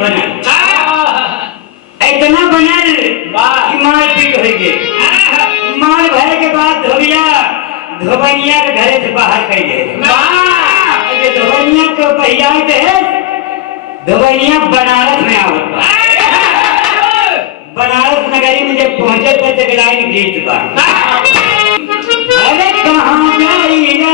बनल इतना बनल कि मारपीट हो गई। मार भरे के बाद धोबनिया के घरे से बाहर कर गए। धोबनिया को पहिया धोबनिया बनारस में आवत बा। बनारस नगरी में जब पहुंचे तो जगलाइन गीत बा। अरे कहाँ जाइया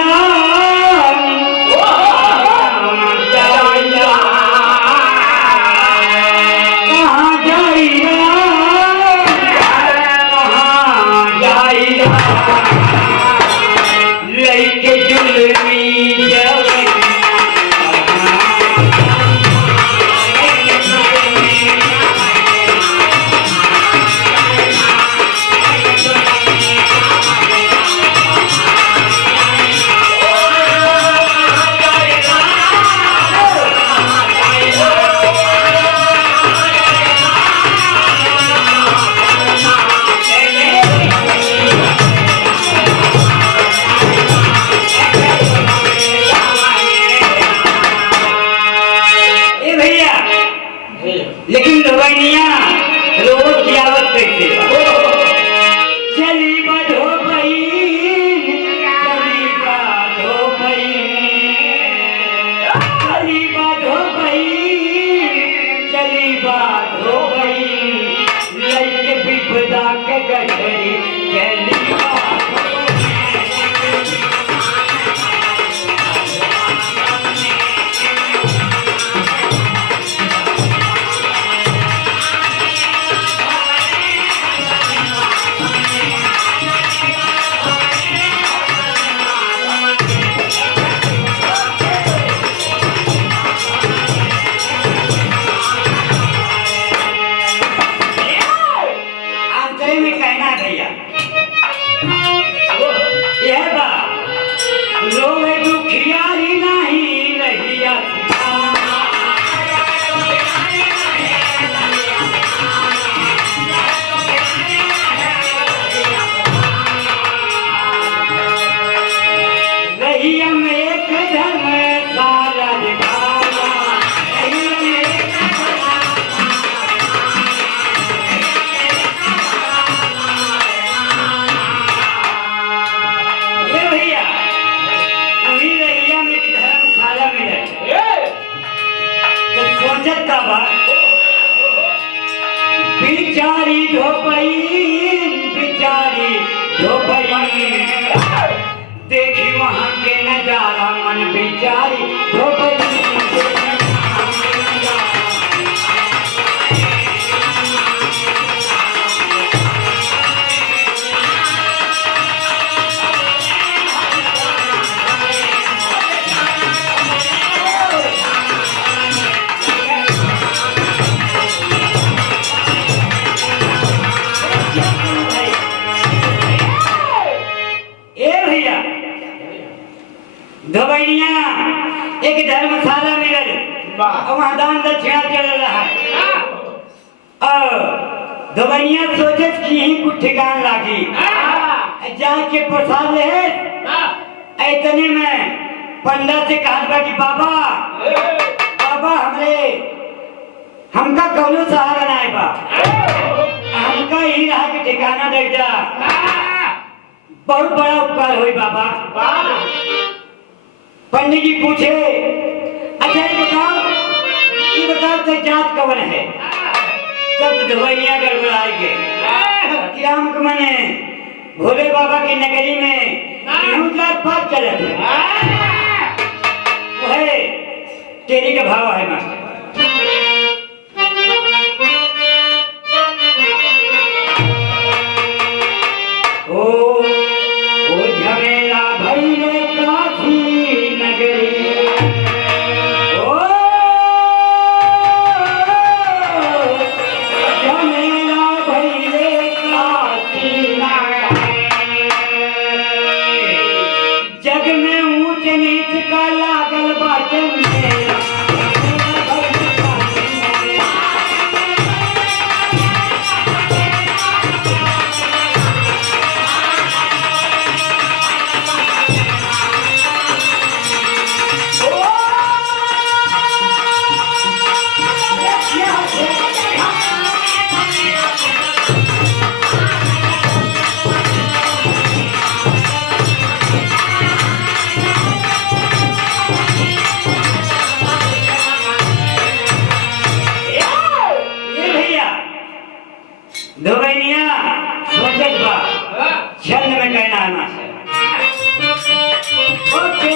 लेकिन धोबनिया रोज की आवत कैसे चली बधो बहीन चली बधो बहीन लइके विपदा के गठरी चली बिचारी धोबईन देखी वहां के नजारा मन बिचारी धोबईन धोबनिया एक धर्मशाला मिलल वहाँ दान दक्षिणा चल रहा है। धोबनिया सोचे कि यहीं कुछ ठिकान लागी जाके प्रसाद ले। इतने में पंडित से कहा कि बाबा हमका कौनो सहारा नहीं बा, हमका ही रहा के ठिकाना दे जा, बहुत बड़ा उपकार होई बाबा। पंडित जी पूछे अच्छा ये बताओ तो जात कवन है। तब धोबनिया गड़बड़ाई गए। राम के मने भोले बाबा की नगरी में जात पात चलत है। वह तेरी का भाव है मास्टर। जग में ऊंच नीच का लागल बाटे मेरा धोबैनिया सोचत बा छंद में कहना आना है ओके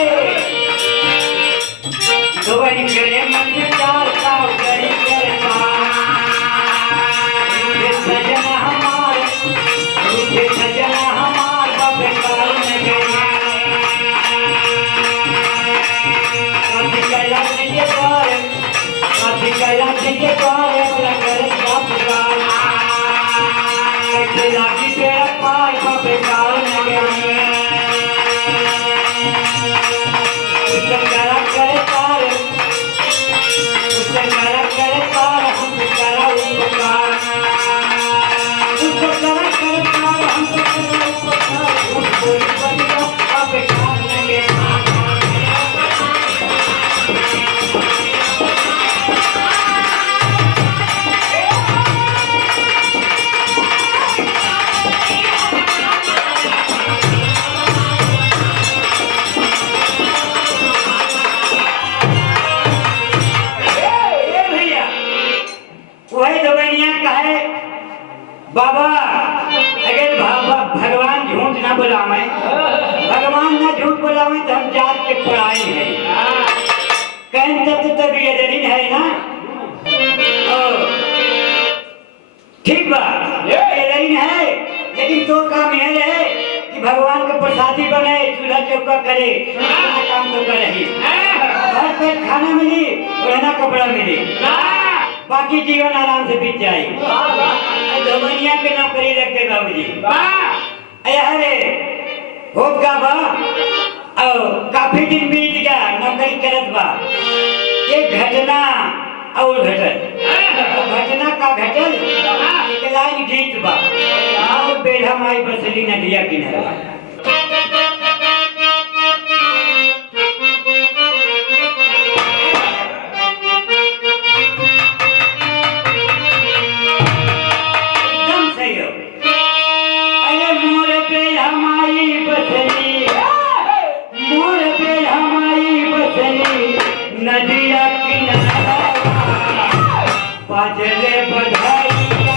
धोबैनी करे मन चार का करी करता ये सजना हमार ये सजना हमार बाबे काल में गया काफी कला के पार काफी कला के पार अपना करे का लागी तेरा पार बाबे काल में गया करे पार करे पार हम करा उपकार करे पार हम करा उपकार कोई बंदा बाबे काल में गया वही धोबैनिया कहे बाबा अगर भगवान झूठ ना बोलावे भगवान ना झूठ बोलावे तो हम जात के पढ़ाई है कहीं तब ये दलील है ना ठीक बा ये दलील है लेकिन तो काम यह है कि भगवान का प्रसादी बने चूल्हा चौका करे काम तो कर रही घर पे खाना मिली रहना कपड़ा मिली बाकी जीवन आराम से बीत जाए धोबैनिया के नौकरी रखे बाबूजी अरे होत का बा काफी दिन बीत गया नौकरी करत बा एक घटना और घटना का घटल एक लाइन गीत बा और बेढ़ा माई बसली नदिया किनारा नदिया किनारा बाजले बधाइया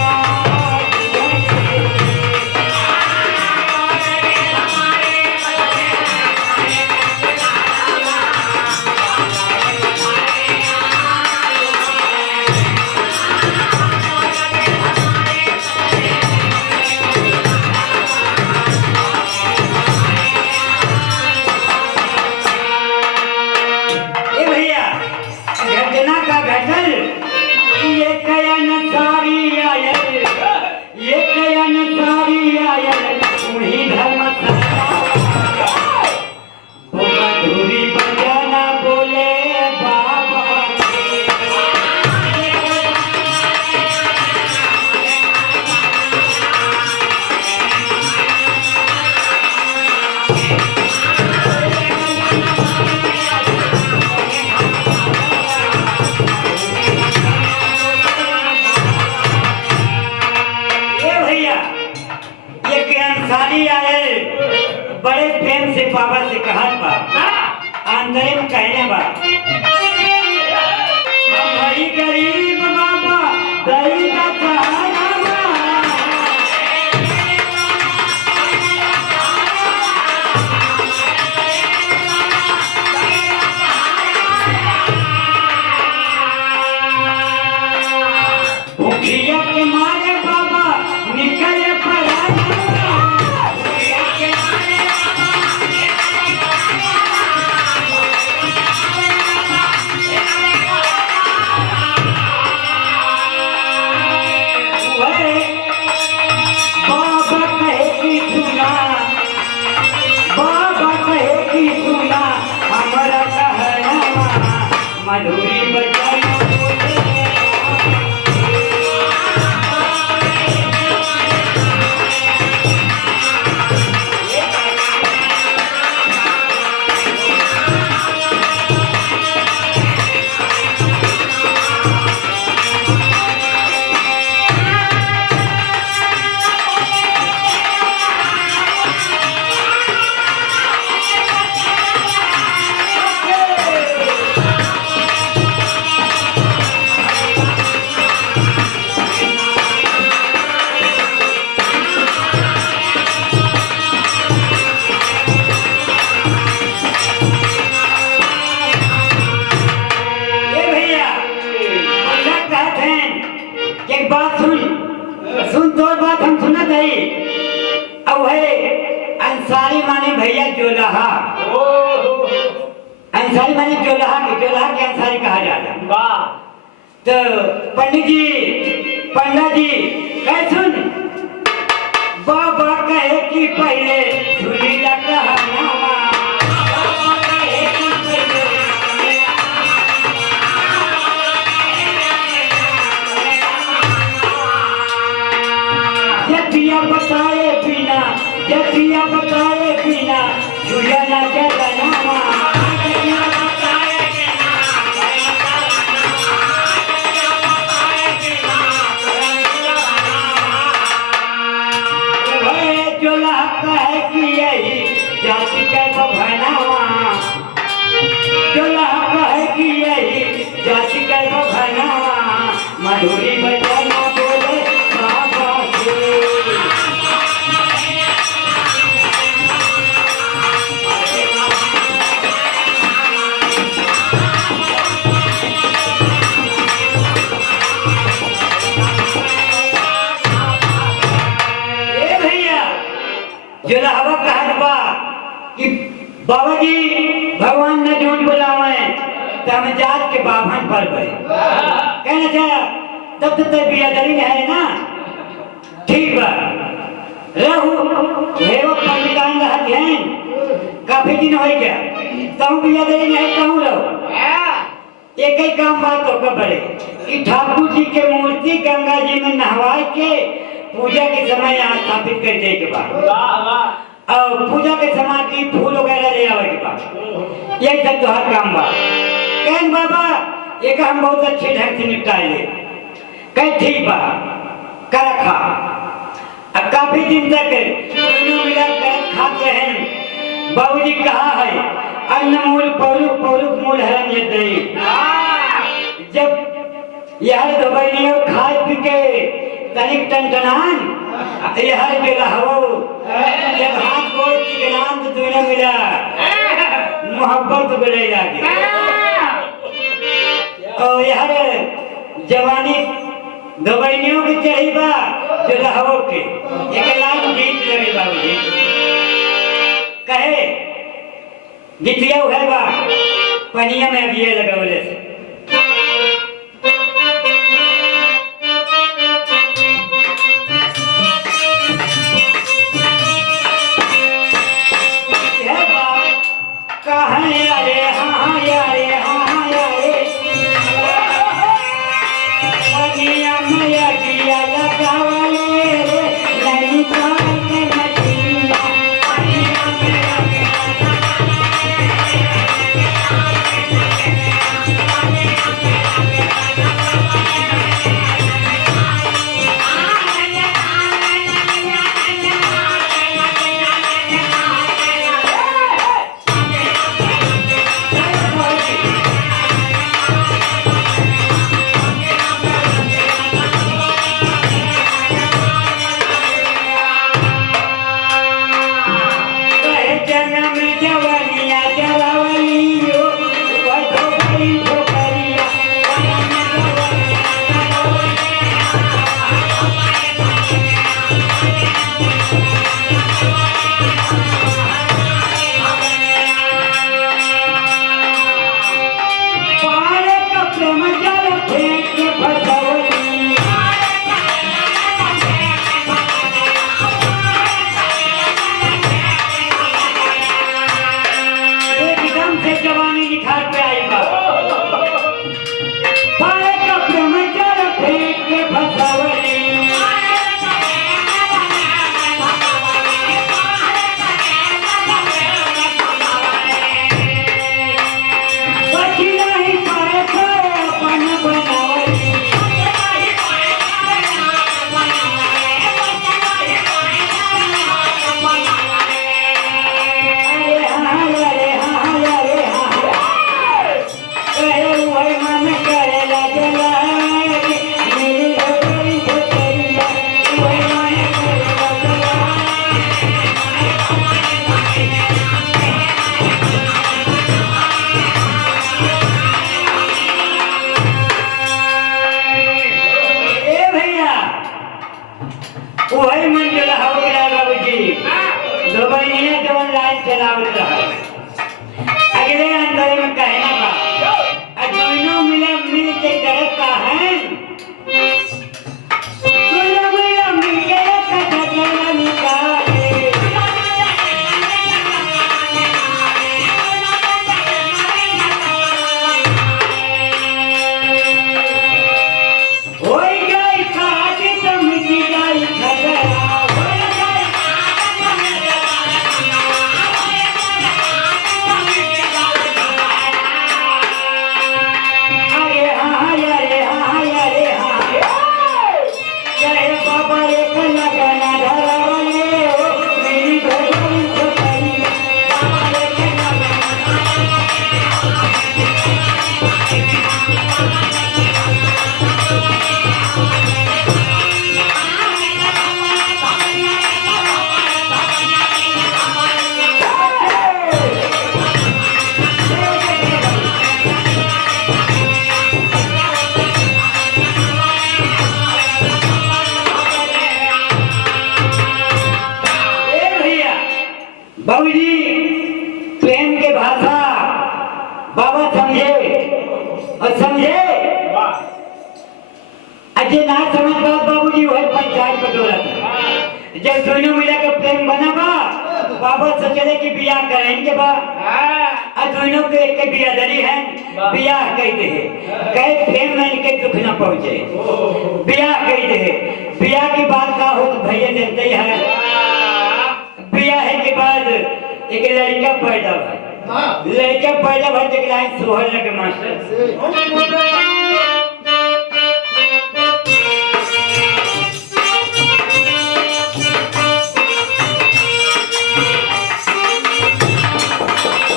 घटना का घटल ये कयन सारी आयल उन्हीं धर्मशाला वो मधुरी बजाना बोले बाबा सारी आयल बड़े प्रेम से बाबा से कहा बा अंतरिम कहने बा हम बड़ी गरीब बाबा दही का सहारा भूखिया के मारे बाबा निकले पड़ा मधुरी बजाना एक बात सुन सुन तो बात हम सुनत है अब है अंसारी माने भैया जोलहा अंसारी माने जोलहा के अंसारी कहा जाता वाह तो पंडित जी पंडा जी कह सुन बाबा कहे कि पहले सुनी ला कहानावा बाबा कहे कि जतिया बताए बिना झूला ना चलनावा मधुरी बजाना बोले बाबा से ए भैया जोलहवा कहत बा कि बाबा जी भगवान ने झूठ बोलावे तो हम जात के बाभन पर गए कहना चाह तब तो तेरी बियादरी में है ना ठीक बा रहू हेव पंडितान रहत हैं काफी दिन हो गया तब बियादरी में है कहूँ रहो एक ही काम बात तो कब बड़े कि ठाकुर जी के मूर्ति गंगा जी में नहवाए के पूजा के समय यहाँ स्थापित कर दे के बाद और पूजा के समय की फूल वगैरह ले आवे के बाद यही सब तो हर काम बा कहन बाबा एक हम बहुत अच्छे ढंग से निपटाए ले कह ठीक बा कर रखा अब काफी दिन तक दोनों मिला कर खाते हैं बाबूजी कहा है अन्न मूल पौलुक पौलुक मूल हरम ये दई जब यह दवाइयों खाए पी के तनिक टनटनान यह जो रहो जब हाथ गोड़ चिकनान तो दोनों मिला मोहब्बत बोले लागे और यार जवानी दवाइयों की चाहिए जो रहो के एक लाइन गीत लगे बाबूजी कहे गीतिया है बा पनिया में अब ये लगा बोले से वही मन चला हो गया बाबूजी दो बहनियां जवन लाइन चलावत रहा अगले अंदर में कहना बा दोनों मिल के करत का है दोनों मिल के कटकला निकाले होई गई खाट तुम की गई खगरा बाबूजी प्रेम के भाषा बाबा समझे और समझे अजय ना समझ बात बाबूजी वही पंचायत बटोरत जब दोनों मिला के प्रेम बना बाबा सोचले कि बियाह करेंगे बा दोनों के एक बियाह दरी है बियाह कहते हैं कहे प्रेम में इनके दुख न पहुंचे बियाह कहते हैं बियाह की बात का हो तो भैया देते ही है बियाह के बाद एक लड़का पैदा भाई लड़का पैदा भाई तो लाइन सोहर लगे मास्टर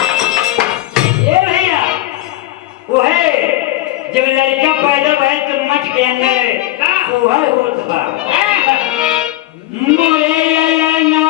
ये भैया वो है जब लड़का पैदा भाई तो मच के अंदर सोहर होत बा मोरे ललना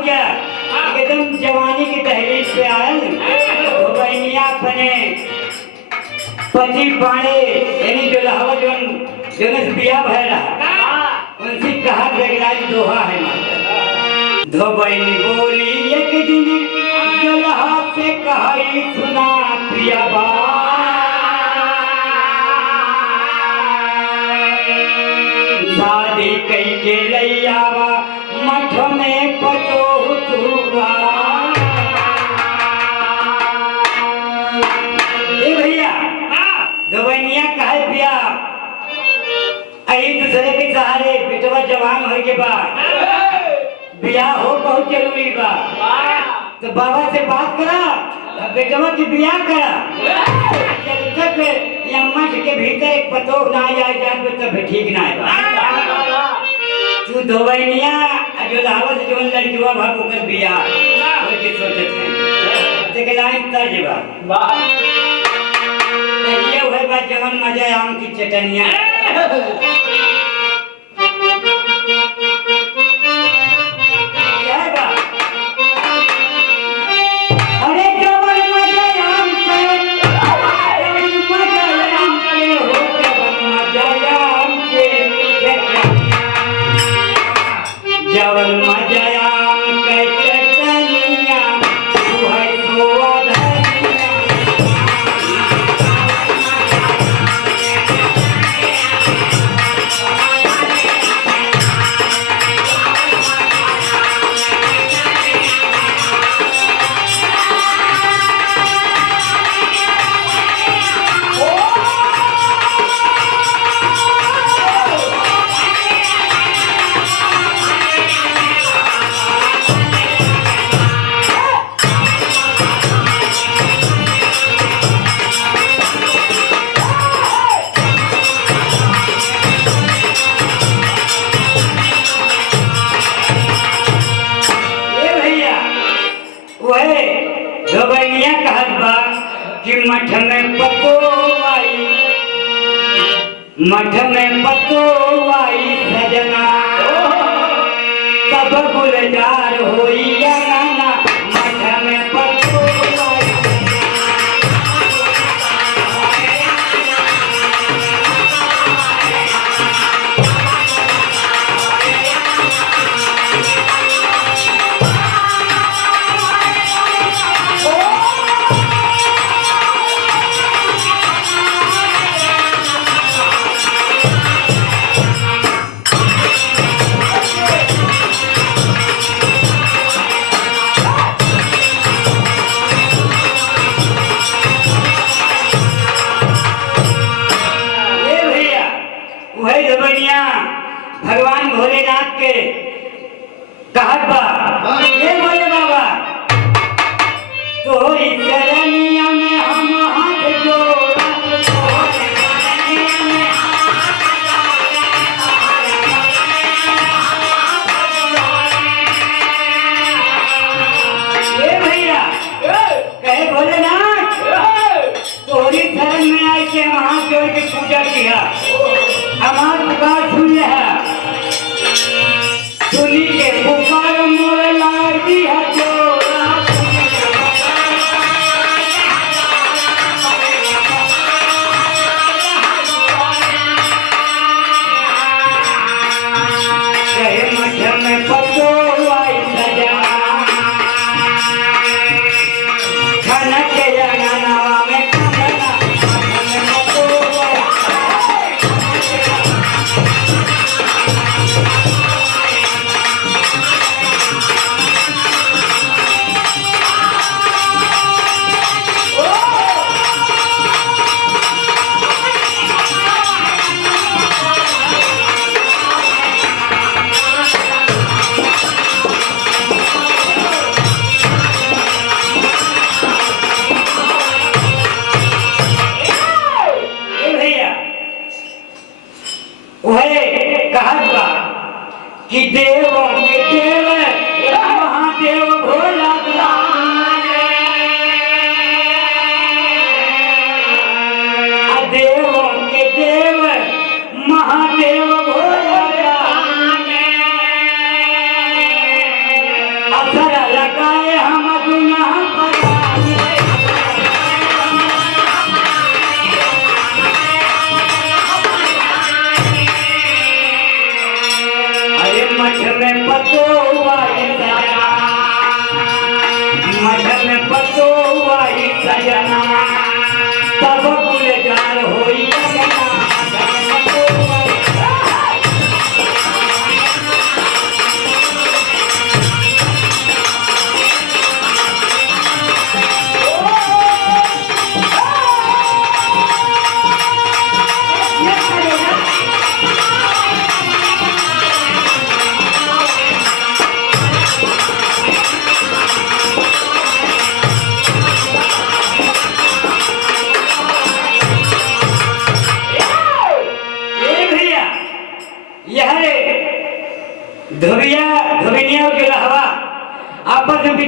एकदम जवानी की तहरीक पे आए बहनिया अपने पति पाने यानी जो लहवा जो बिया भय रहा उनसे कहा बेगलाई दोहा है माता दो बहनी बोली एक दिन जो लहा से कहाई सुना प्रिया बा शादी कई के लैयावा मठ में पतो तुआ भैया दवैनिया कहे पिया अही दूसरे के सहारे बेटवा जवान हो के बाद बियाह हो बहुत जरूरी बा तो बाबा से बात करा, बेटवा की बियाह करा। जब तक ये मठ के भीतर एक पतोह ना आ जाए तब ठीक ना आएगा। तू धोबैनिया जो लावत जो लड़कीवा भाग ओकर बियाह हो के सोचत है ते के लाइन तर्जबा वाह ये है बात जवन मजा आम की चटनिया मठ में पतोवाई सजना तब गुलजार होई गाना मठ में पतोवाई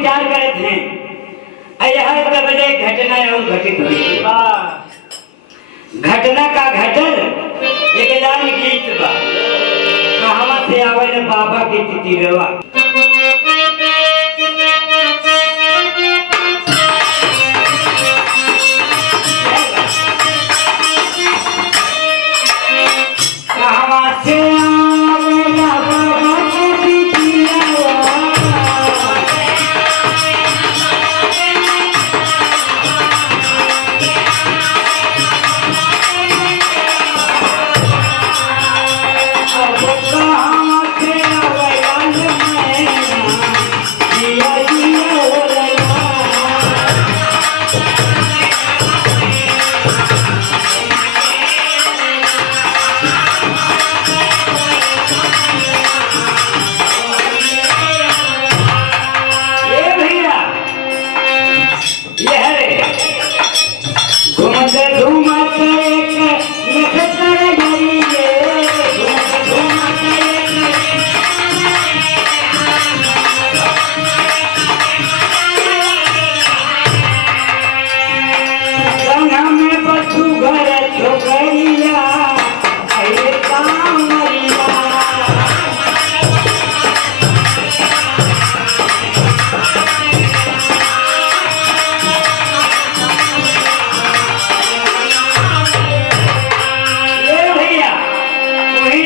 विचार करते हैं यह तबले घटना और घटित हुई घटना का घटल एक लाइन गीत बा कहावा से आवे बाबा की तितिरवा कहावा से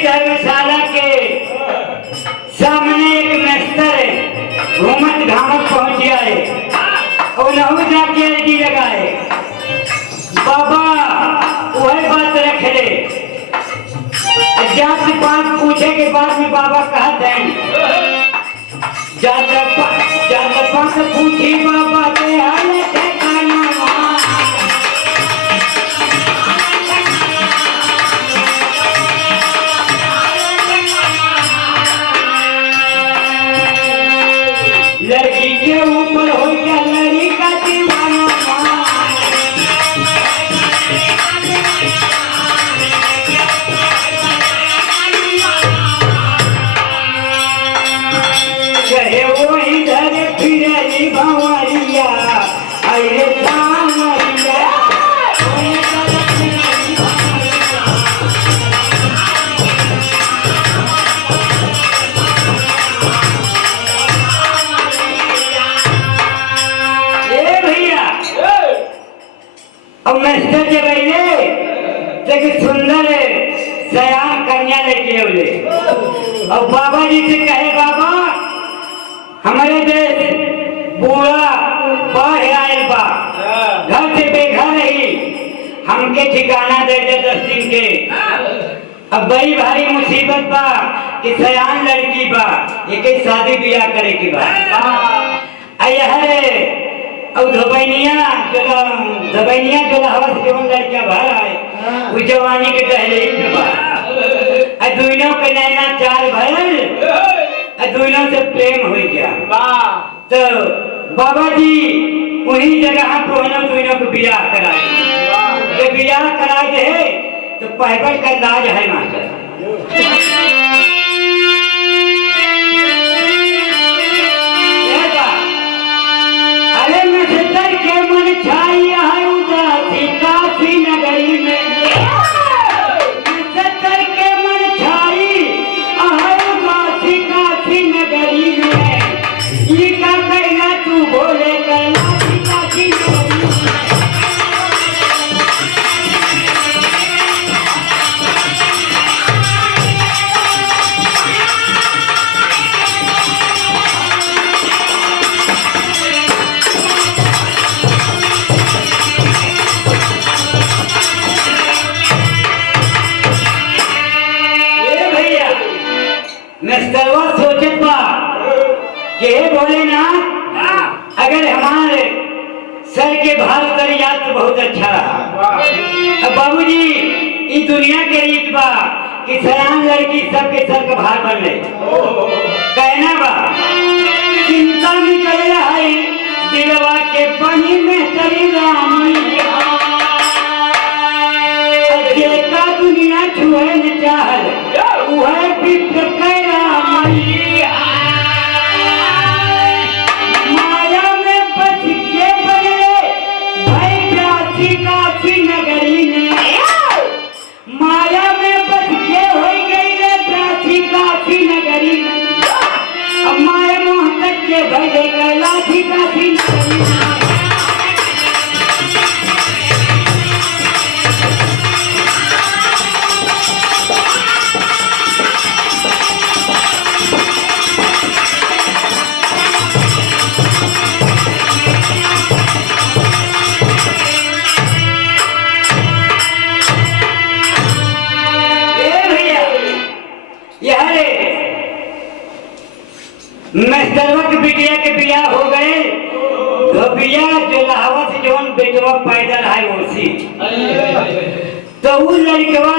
धर्मशाला के सामने एक नस्तर घूमत घामत पहुंच गए और लहू जाके अर्जी लगाए बाबा वही बात रख ले जात पास पूछे के बाद में बाबा कहते हैं जात पास पूछी बाबा के हाल लड़की के ऊपर हो गया लड़ी का दीवाना कहे वो इधर फिर भंवरिया अरे सांवरिया अब मास्टर जब आइले एक सुंदर सयान कन्या लेके अवले और बाबा जी से कहे बाबा हमारे देश बूढ़ा बाढ़ आयल बा घर से बेघर रही हमके ठिकाना दे दे 10 दिन के अब बड़ी भारी मुसीबत बा कि सयान लड़की बा एक शादी ब्याह करे के बा और धबैनिया जो हवस के लड़कियां भर आए वो जवानी के दहले पे बा दुइनों के नैना चार भरल दुइनों से प्रेम हो गया तो बाबा जी वही जगह पर दुइनों को बियाह कराए जब बियाह कराए है तो पैबल का अंदाज है मास्टर के मन छाई है उदासी काशी नगरी में सत्तर के मन छाई है उदासी काशी नगरी में ये का कहना तू बोले कैलाशी काशी नगरी नस्तरवा सोचत बा कि हे भोलेनाथ अगर हमारे सर के भार उतर याद तो बहुत अच्छा रहा अब बाबूजी इस दुनिया के रीत बा कि सयान लड़की सबके सर का भार बन ले कहना बा चिंता में चले है दिलवा के बनी में तरी रानी जेका दुनिया छुए न चाहल वह पिट कैरा माया लगे लाठी काठी नगरिया मस्तरवत बिटिया के बिया हो गए धोबिया जो लहावत जोन बेटवा पैदल है उसी तो वो लड़कवा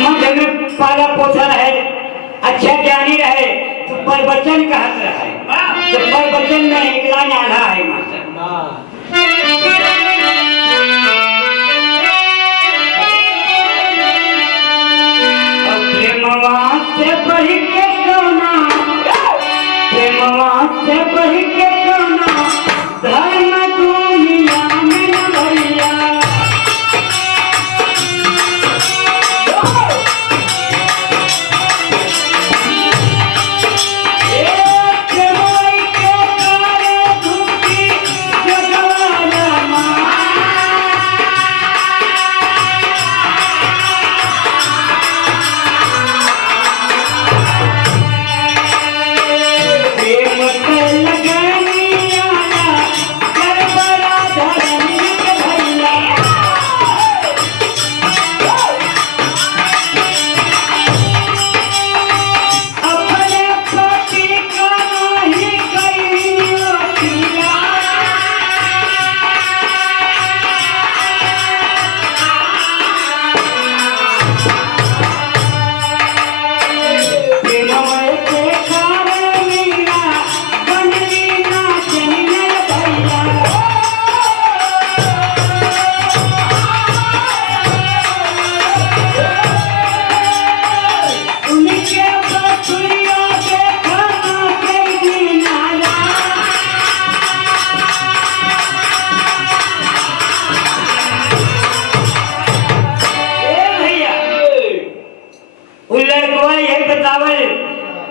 मठ में पाला पोसा रहे अच्छा ज्ञानी रहे तो प्रवचन कहत रहे तो प्रवचन में एक लाइन आधा है मास्टर प्रेमवा से बढ़ के कोना प्रेमवा से बढ़ के कोना धर्म दुनिया में न भैया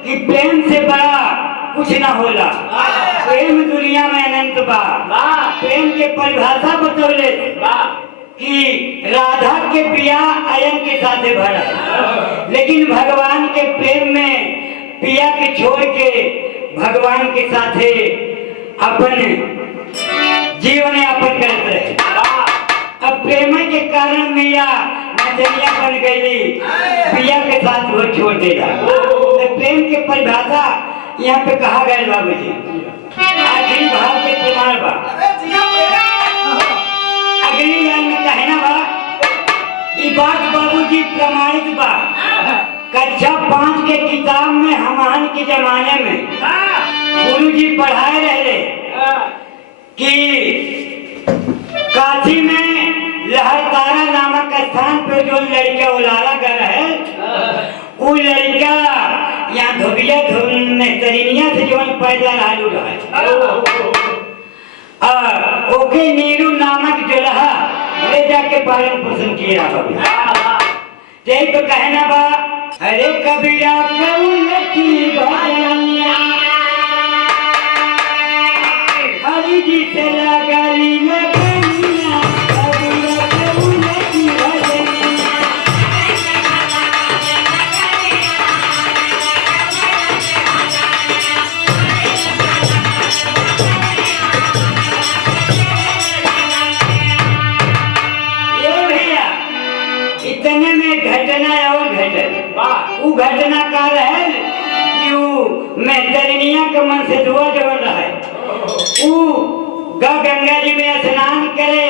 कि प्रेम से बड़ा कुछ ना होला प्रेम दुनिया में अनंत बा प्रेम के परिभाषा बतौले कि राधा के बियाह अयन के साथे भरा लेकिन भगवान के प्रेम में पिया के छोड़ के भगवान के साथे अपन जीवन यापन करते रहे अब प्रेम के कारण मिया नजरिया बन गई पिया के साथ वो छोड़ देगा प्रेम के परिभाषा यहाँ पे कहा गया बाबू जी आखिरी भाव के प्रमाण बा अगली लाइन में कहना बा ये बात बाबू जी प्रमाणित बा कक्षा 5 के किताब में हमान के जमाने में गुरु जी पढ़ाए रहे कि काशी में लहरतारा नामक स्थान पर जो लड़का उलाला कर है वो लड़का यहाँ धोबिया तरिनिया से जो पैदा आलू रहा ओके नीरू नामक जो रहा ले जाके पालन पोषण किया जय तो कहना बा अरे कबीरा हरि जी से लगाली लगनिया इतने में घटना और घटना वो घटना का रहे कि मेहतरिनिया के मन से दुआ जवन रहे गंगा जी में स्नान करे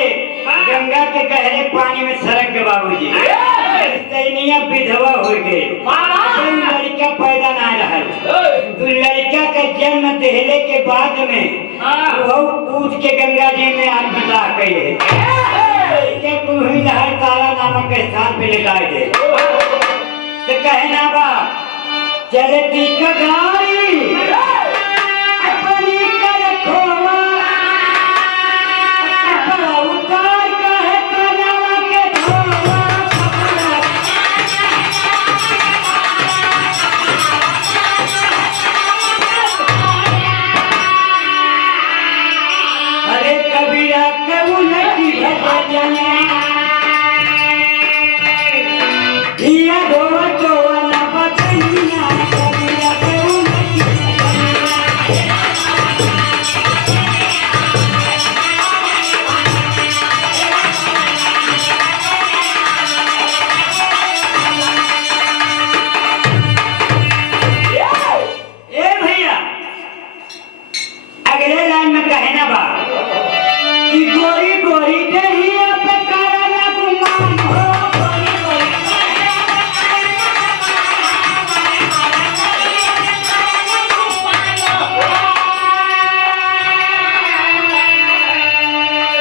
गंगा के गहरे पानी में सरक के बाबूजी मेहतरिनिया विधवा हो गई लड़का पैदा ना रहा तो लड़का का जन्म देहले के बाद में वो कूद के गंगा जी में आत्मदाह करे लहरतारा नामक स्थान पे लगाए दे तो कहना बा चलती कगारी अपनी कर खोवा कपड़ा उतार का है कनावा के धोवा धिया धोवा चोवा ना बचनिया कबिया के उनकी ए भैया अगले लाइन में कहे ना बा कि गोरी गोरी देहिया पे काला ना गुमान हो गोरी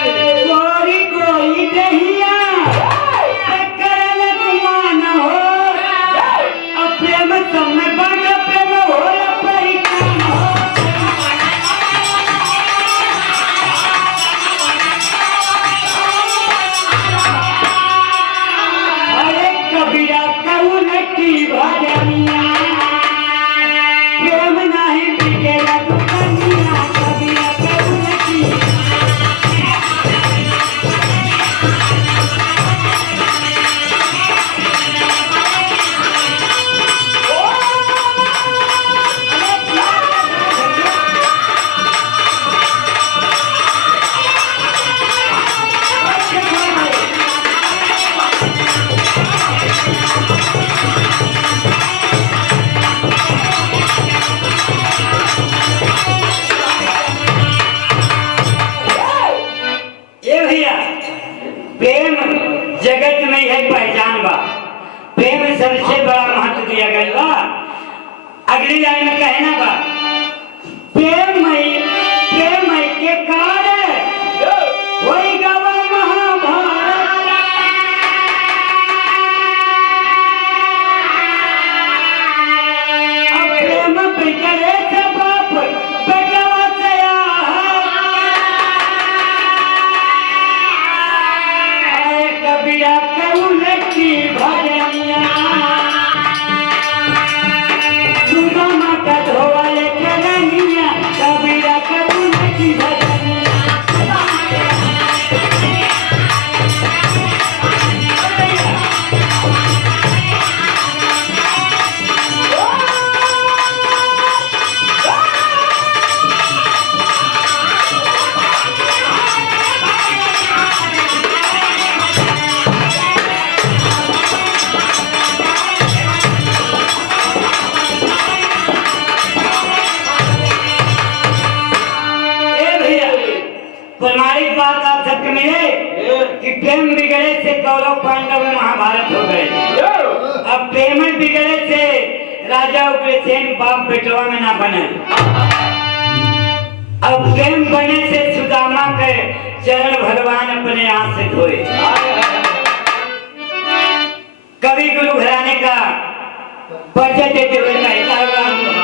गोरी गोरी गोरी देहिया पे काला ना गुमान हो अब प्रेम समय बन प्रेम होला परिणाम हो अरे कबीरा कौन की भजनिया प्रेम नहीं बिकेला दुनिया कबीरा कौन की ए भैया प्रेम जगत में है पहचान बा प्रेम सबसे बड़ा महत्व दिया गया बा अगली लाइन में कहना बा प्रेम के कारण वही गवा महाभारत अब प्रेम बिगड़े से बाप बेटवा से आए कबीरा कौन की भजनिया सुदामा का धोवल चरनिया कबीरा कौन की भजनिया ए भैया प्रमाणिक बात आप सबके मिले कि प्रेम बिगड़े से कौरव पांडव में महाभारत हो गए अब प्रेम बिगड़े से राजा उग्रसेन बाप बेटवा में ना बने अब प्रेम बने से सुदामा के चरण भगवान अपने हाथ से धोए कवि गुरु घराने का परिचय देते हुए कहता हुआ